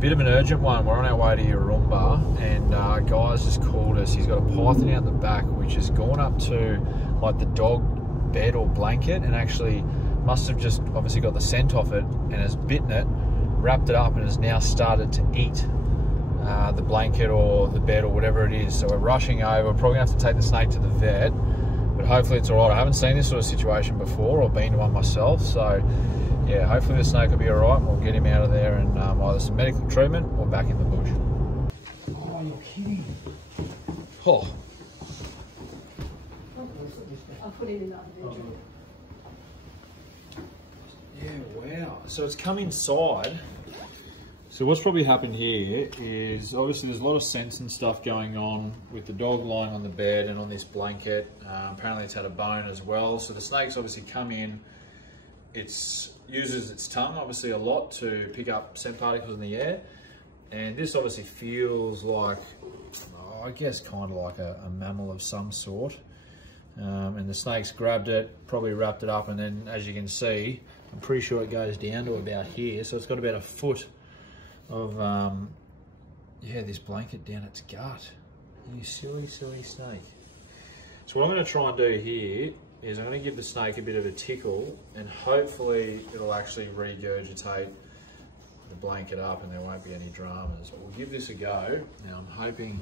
Bit of an urgent one. We're on our way to Yaroomba, and guy's just called us. He's got a python out the back which has gone up to like the dog bed or blanket, and actually must have just obviously got the scent off it and has bitten it, wrapped it up, and has now started to eat the blanket or the bed or whatever it is. So we're rushing over. We're probably gonna have to take the snake to the vet, but hopefully it's all right. I haven't seen this sort of situation before or been to one myself, so yeah, hopefully the snake will be all right, and we'll get him out of there and either some medical treatment or back in the bush. Oh, you're kidding. Oh. I'll put it in the other bedroom. Yeah, wow. So it's come inside. So what's probably happened here is obviously there's a lot of sense and stuff going on with the dog lying on the bed and on this blanket. Apparently it's had a bone as well. So the snake's obviously come in. It uses its tongue obviously a lot to pick up scent particles in the air. And this obviously feels like, I guess kind of like a mammal of some sort. And the snake's grabbed it, probably wrapped it up, and then as you can see, I'm pretty sure it goes down to about here. So it's got about a foot of, yeah, this blanket down its gut. You silly, silly snake. So what I'm going to try and do here is I'm going to give the snake a bit of a tickle, and hopefully it'll actually regurgitate the blanket up and there won't be any dramas. But we'll give this a go. Now I'm hoping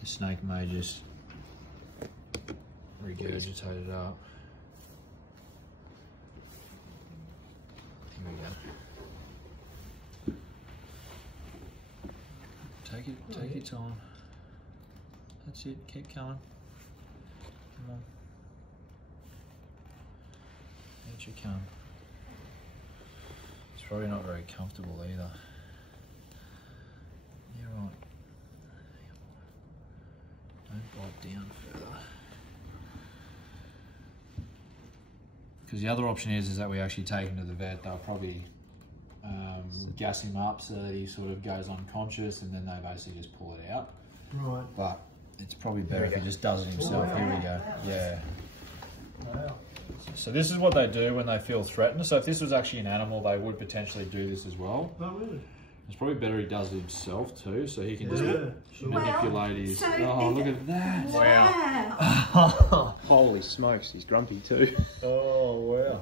the snake may just regurgitate it up. Here we go. Take your time. That's it, keep coming. Come on. Out you come. It's probably not very comfortable either. Yeah, right. Don't bite down further. Because the other option is that we actually take him to the vet. They'll probably gas him up so that he sort of goes unconscious, and then they basically just pull it out. Right. But it's probably better if he just does it himself. Here we go. Yeah. Wow. So this is what they do when they feel threatened. So if this was actually an animal, they would potentially do this as well. Oh, really? It's probably better he does it himself too, so he can just Sure. manipulate his... Oh, look at that. Wow. Holy smokes, he's grumpy too. Oh, wow.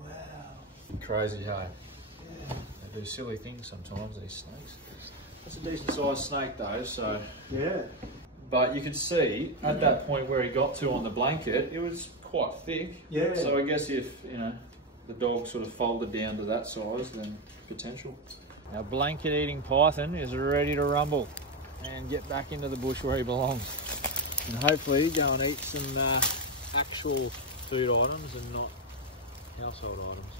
Wow. Crazy, hey? Yeah. They do silly things sometimes, these snakes. That's a decent sized snake though, so... Yeah. But you could see at that point where he got to on the blanket, it was quite thick. Yeah. So I guess if, you know, the dog sort of folded down to that size, then potential. Our blanket eating python is ready to rumble and get back into the bush where he belongs. And hopefully go and eat some actual food items and not household items.